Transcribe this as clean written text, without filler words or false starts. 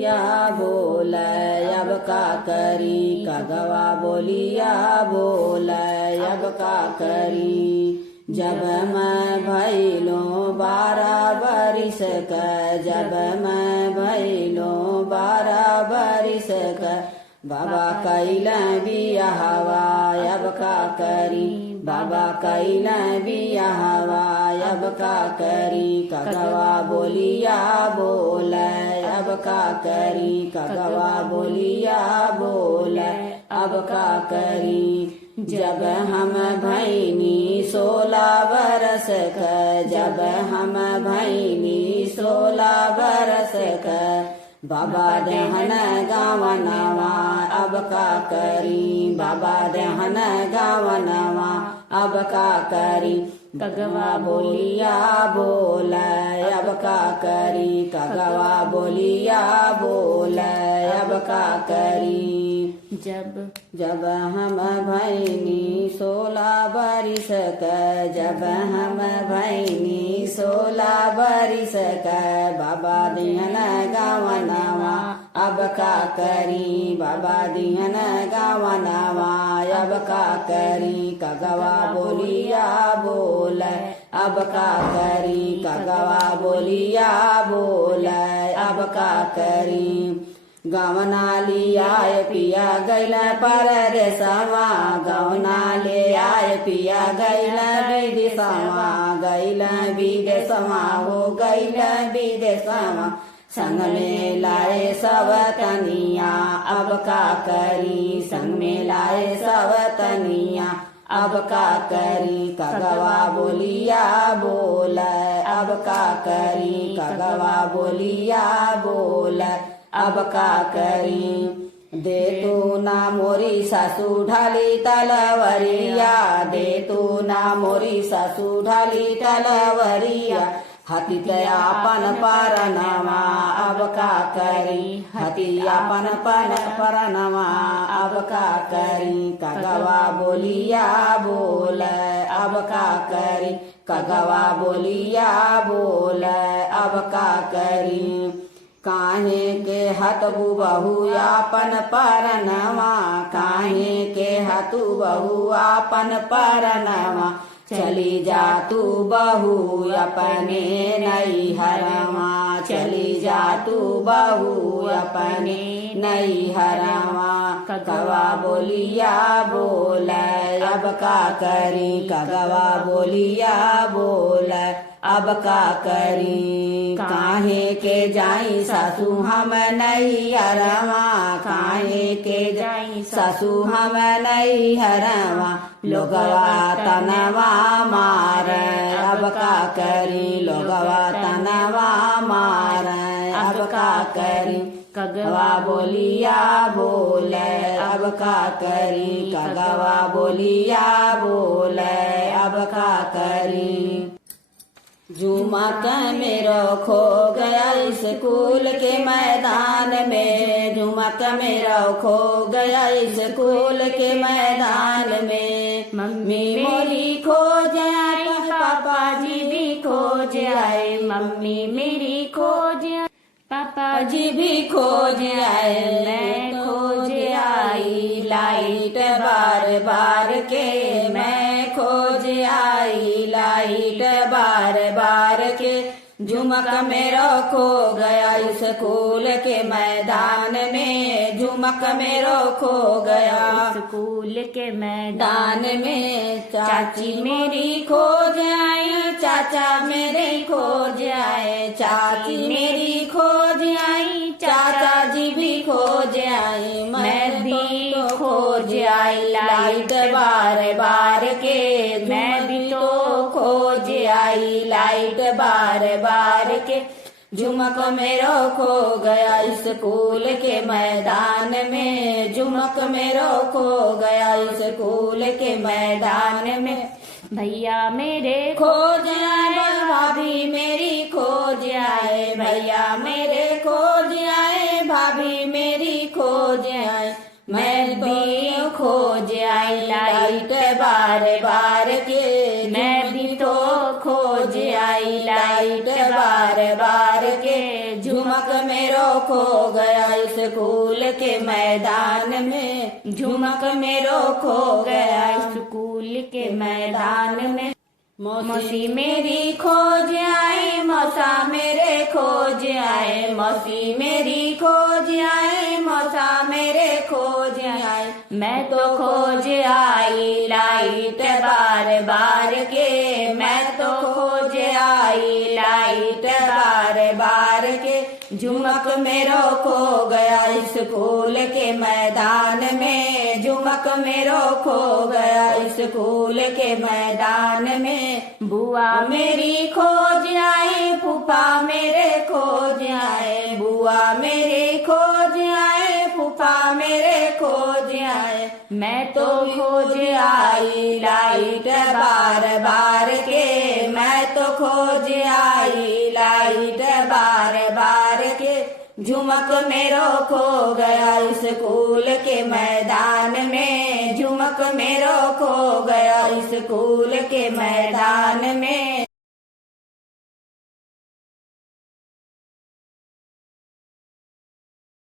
या बोल अब का करी, कगवा बोलिया बोल अब का करी। जब मैं भैलो 12 बरिस का, जब मैं भैलो 12 बरिस का, बाबा कैल बियाहवा अब का करी, बाबा कैल बियाहवा अब का करी। कगवा बोलिया बोल अब का करी, कगवा बोलिया बोल अब का करी। जब हम भैनी 16 बरस का, जब हम भैनी 16 बरस का, बाबा देहन गावनवा अब का करी, बाबा देहन गावनवा अब का करी। कगवा बोलिया बोल अब का करी, कगवा बोलिया बोल अब का करी। जब हम भैनी 16 बरिस का, जब हम भैनी 16 बरिस का, बाबा दिहन गावनवा अब का करी, बाबा दिहन गावनवा अब का करी। कगवा बोलिया बोल अब का करी, कगवा बोलिया बोल अब का करी। गवना लिया पिया गैल परदेसवा, गवना ले आए पिया गैल विदेशवा, गैल विदेशवा हो गैल विदेशवा। संग में लाए सब तनिया अब का करी, संग में लाए सब तनिया अब का करी। कगवा बोलिया बोल अब का करी, कगवा बोलिया बोल अब का करी। दे तू ना मोरी सासू ढाली तलवरिया, दे तू ना मोरी सासू ढाली तलवरिया। हाथी अपन परनवा अब का करी, हाथी अपन परनवा अब का करी। कगवा बोलिया बोल अब का करी, कगवा बोलिया बोल अब का करी। काहे के हतबु बहु आपन परनवा, काहे के हतु बहु आपन परनवा। चली जा तू बहू अपने नैहरवा, चली जा तू बहू अपने नैहरवा। कगवा बोलिया बोल अब का करी, कगवा बोलिया बोल अब का करी। काहे के जाई सासू हम नैहरवा, काहे के जाई सासू हम नैहरवा। लोगवा तनवा मार अब का करी, लोगवा तनवा मार अब का करी। कगवा बोलिया बोल अब का करी, कगवा बोलिया बोल अब का करी। झुमक मेरो खो गया स्कूल के मैदान में, झुमक मेरो खो गया स्कूल के मैदान में। मम्मी मोरी खोज आए, पापा जी भी खोज आए, मम्मी मेरी खोज आए, पापा जी भी खोज आए। मैं खोज आई लाइट बार बार के, मैं खोज आई लाइट बार बार के। झुमक मेरो खो गया स्कूल के मैदान में, झुमक मेरो खो गया स्कूल के मैदान में। चाची मेरी खोज आई, चाचा मेरे खोज आए, चाची मेरी खोज आई, चाचा जी भी खोज आई। मैं भी खोज आई लाइट बार बार के, मैं भी तो खोज आई लाइट बार बार के। झुमक मेरो खो गया स्कूल के मैदान में, झुमक मेरो खो गया स्कूल के मैदान में। भैया मेरे खोज आए, भाभी मेरी खोज आए, भैया मेरे खोज आए, भाभी मेरी खोज आए। मैं भी खोज आई लाइट बार बार के, मैं भी तो खोज आई लाइट बार बार के। झुमक मेरो खो खो गया स्कूल के मैदान में, झुमक मेरो खो गया स्कूल के मैदान में। मौसी मेरी खोज आई, मौसा मेरे खोज आए, मौसी मेरी खोज आई, मौसा मेरे खोज आए। मैं तो खोज आई लाइट बार बार के, मैं तो खोज आई लाइट बार बार के, झुमक मेरो खो गया स्कूल के मैदान में, झुमक मेरो खो गया स्कूल के मैदान में। बुआ मेरी खोज आई, फूफा मेरे खोज आए, बुआ मेरी खोज आए, फूफा मेरे खोज आए। मैं तो खोज आई लाइट बार बार के, मैं तो खोज आई लाइट बार बार के, झुमक मेरो खो गया स्कूल के मैदान में, झुमक मेरो खो गया स्कूल के मैदान में।